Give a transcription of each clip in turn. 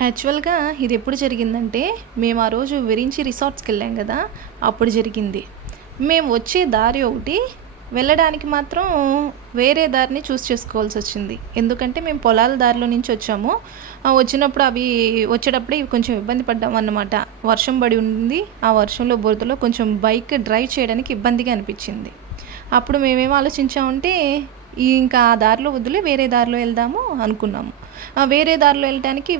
యాక్చువల్‌గా ఇదెప్పుడు జరిగిందంటే, మేము ఆ రోజు విరించి రిసార్ట్స్‌కెళ్ళాం గదా! అప్పుడు జరిగింది. మేము వచ్చే దారి ఒకటి, వెళ్ళడానికి మాత్రం వేరే దారిని చేసుకోవాల్సొచ్చింది. ఎందుకంటే, మేము పొలాల దారిలో నుంచి వచ్చాము. వచ్చినప్పుడు వచ్చేటప్పుడే ఇవి కొంచెం ఇబ్బంది పడ్డామన్నమాట. వర్షం పడి ఉంది. ఆ వర్షంలో, బురదలో కొంచెం బైక్ డ్రైవ్ చేయడానికి ఇబ్బందిగా అనిపిచ్చింది. అప్పుడు మేమేం ఆలోచించామంటే, ఇంకా ఆ దారిలో వద్దులే వేరే దారిలో వెళ్దాము అనుకున్నాము. వేరే దారిలో వెళ్ళటానికి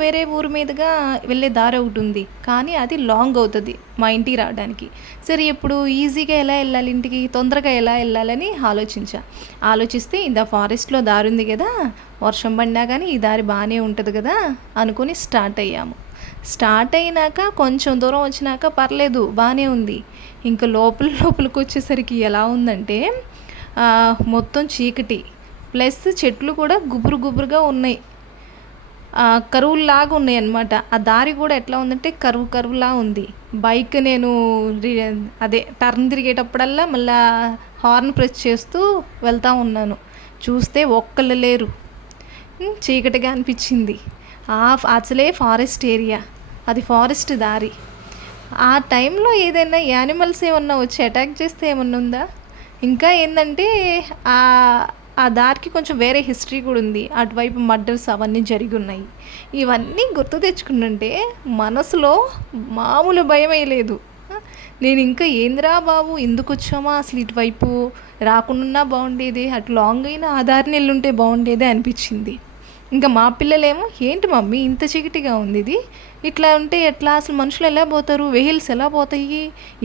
వేరే ఊరు మీదుగా వెళ్ళే దారి ఒకటుంది. కానీ అది లాంగ్ అవుతది మా ఇంటికి రావడానికి. సరే ఇప్పుడు ఈజీగా ఎలా వెళ్ళాలి ఇంటికి, తొందరగా ఎలా వెళ్ళాలని ఆలోచిస్తే ఇందా ఫారెస్ట్‌లో దారుంది గదా! వర్షం పడినా గానీ ఈ దారి బానే ఉంటది గదా! అనుకుని స్టార్ట్ అయ్యాము. స్టార్ట్ అయినాక కొంచెం దూరం వచ్చినాక పర్లేదు బానే ఉంది. ఇంక లోపలికొచ్చేసరికి ఎలా ఉందంటే మొత్తం చీకటి. ప్లస్ చెట్లు కూడా గుబురు గుబురుగా ఉన్నాయి. కరువుల్లాగా ఉన్నాయన్నమాట. ఆ దారి కూడా ఎట్లా ఉందంటే కరువులా ఉంది. బైక్ నేను టర్న్ తిరిగేటప్పుడల్లా మళ్ళా హార్న్ ప్రెస్ చేస్తూ వెళ్తా ఉన్నాను. చూస్తే ఒక్కళ్ళు లేరు. చీకటిగా అనిపించింది. అసలే ఫారెస్ట్ ఏరియా. అది ఫారెస్ట్ దారి. ఆ టైంలో ఏదైనా యానిమల్స్ ఏమన్నా వచ్చి అటాక్ చేస్తే ఏమన్నా ఉందా? ఇంకా ఏందంటే ఆ దారికి కొంచెం వేరే హిస్టరీ కూడా ఉంది. అటువైపు మర్డర్స్ అవన్నీ జరిగి ఉన్నాయి. ఇవన్నీ గుర్తు తెచ్చుకుంటుంటే మనసులో మామూలు భయమే లేదు. నేను ఇంకా ఏందిరా బాబు ఎందుకు వచ్చామా అసలు ఇటువైపు రాకుండా బాగుండేది, అటు లాంగ్ అయినా ఆ దారిని వెళ్ళుంటే బాగుండేదే అనిపించింది. ఇంకా మా పిల్లలేమో ఏంటి మమ్మీ ఇంత చీకటిగా ఉంది ఇది, ఇట్లా ఉంటే ఎట్లా, అసలు మనుషులు ఎలా పోతారు, వెహిల్స్ ఎలా పోతాయి,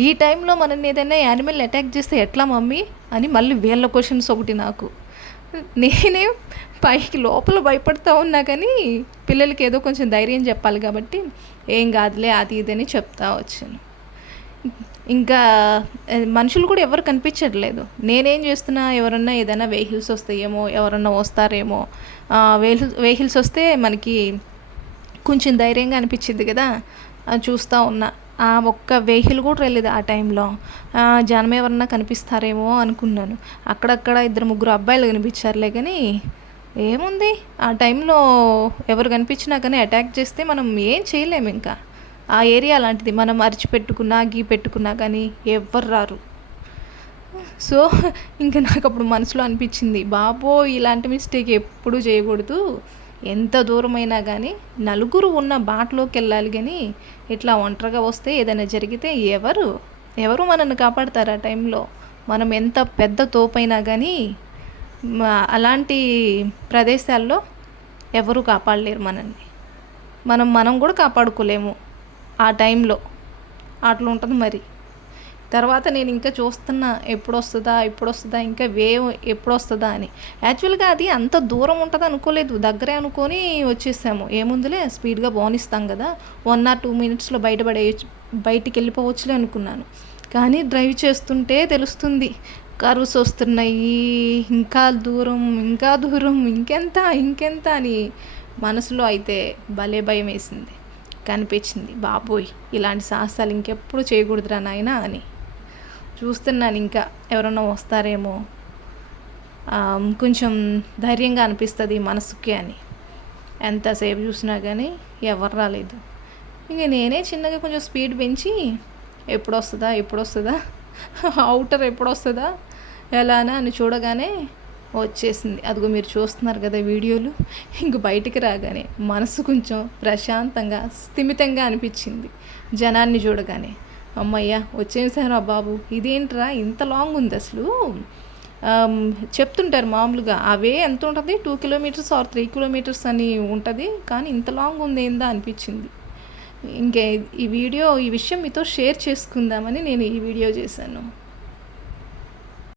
ఈ టైంలో మనల్ని ఏదైనా యానిమల్ అటాక్ చేస్తే ఎట్లా మమ్మీ అని మళ్ళీ వీళ్ళ క్వశ్చన్స్ ఒకటి నాకు. నేనే పైకి లోపల భయపడతా ఉన్నా కానీ పిల్లలకి ఏదో కొంచెం ధైర్యం చెప్పాలి కాబట్టి ఏం కాదులే అది ఇదని చెప్తా వచ్చాను. ఇంకా మనుషులు కూడా ఎవరు కనిపించట్లేదు. నేనేం చేస్తున్నా, ఎవరన్నా ఏదైనా వెహిల్స్ వస్తాయేమో, ఎవరన్నా వస్తారేమో, వెహిల్స్ వస్తే మనకి కొంచెం ధైర్యంగా అనిపించింది కదా, చూస్తూ ఉన్నా. ఆ ఒక్క వెహికల్ కూడా రాలేదు ఆ టైంలో. జనం ఎవరన్నా కనిపిస్తారేమో అనుకున్నాను. అక్కడక్కడ 2-3 అబ్బాయిలు కనిపించారులే కానీ ఏముంది ఆ టైంలో ఎవరు కనిపించినా కానీ అటాక్ చేస్తే మనం ఏం చేయలేము. ఇంకా ఆ ఏరియా అలాంటిది. మనం పెట్టుకున్నా కానీ ఎవ్వరు రారు. సో ఇంకా నాకు అప్పుడు మనసులో అనిపించింది, బాబోయ్ ఇలాంటి మిస్టేక్ ఎప్పుడూ చేయకూడదు. ఎంత దూరమైనా కానీ నలుగురు ఉన్న బాటలోకి వెళ్ళాలి కానీ ఇట్లా ఒంటరిగా వస్తే ఏదైనా జరిగితే ఎవరు మనల్ని కాపాడతారు ఆ టైంలో. మనం ఎంత పెద్ద తోపైనా కానీ అలాంటి ప్రదేశాల్లో ఎవరు కాపాడలేరు మనల్ని. మనం కూడా కాపాడుకోలేము ఆ టైంలో. అట్లా ఉంటుంది మరి. తర్వాత నేను ఇంకా చూస్తున్నా ఎప్పుడు వస్తుందా ఇంకా వేవ్ ఎప్పుడు వస్తుందా అని. యాక్చువల్గా అది అంత దూరం ఉంటుంది అనుకోలేదు, దగ్గరే అనుకొని వచ్చేసాము. ఏముందిలే స్పీడ్గా పోనిస్తాం కదా, 1 or 2 minutesలో బయటికి వెళ్ళిపోవచ్చులే అనుకున్నాను. కానీ డ్రైవ్ చేస్తుంటే తెలుస్తుంది కర్వ్స్ వస్తున్నాయి, ఇంకా దూరం ఇంకెంత అని మనసులో అయితే భలే భయం వేసింది. కనిపించింది బాబోయ్ ఇలాంటి సాహసాలు ఇంకెప్పుడు చేయకూడదురా నాయనా అని. చూస్తున్నాను ఇంకా ఎవరైనా వస్తారేమో, కొంచెం ధైర్యంగా అనిపిస్తుంది మనసుకి అని. ఎంతసేపు చూసినా కానీ ఎవరు రాలేదు. ఇంక నేనే చిన్నగా కొంచెం స్పీడ్ పెంచి ఎప్పుడు వస్తుందా అవుటర్ ఎప్పుడు వస్తుందా ఎలానా అని చూడగానే వచ్చేసింది. అదిగో మీరు చూస్తున్నారు కదా వీడియోలు. ఇంక బయటికి రాగానే మనసు కొంచెం ప్రశాంతంగా స్థిమితంగా అనిపించింది జనాన్ని చూడగానే. అమ్మయ్య వచ్చేసారా బాబు, ఇదేంట్రా ఇంత లాంగ్ ఉంది అసలు. చెప్తుంటారు మామూలుగా అవే ఎంత ఉంటుంది 2 kilometers or 3 kilometers అని ఉంటుంది, కానీ ఇంత లాంగ్ ఉంది ఏందా అనిపించింది. ఈ విషయం మీతో షేర్ చేసుకుందామని నేను ఈ వీడియో చేశాను.